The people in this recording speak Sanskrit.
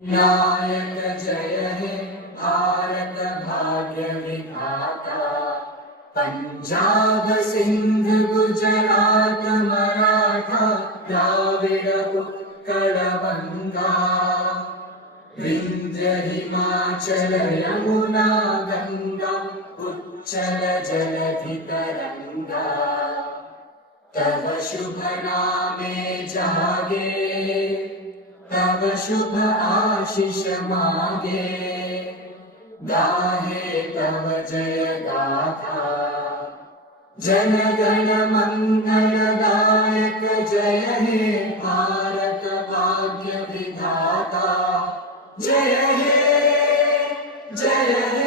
नायक जय हे भारत भाग्य विधाता। पंजाब सिंध गुजरात मराठा द्राविड उत्कल बंगा। विंध्य हिमाचल यमुना गंगा उच्चल जलधि तरंगा। तव शुभ नामे जागे तव शुभ आशीष मागे। गाहे तव जय गाथा जन गण मंगलदायक जय हे भारत भाग्य विधाता। जय हे जय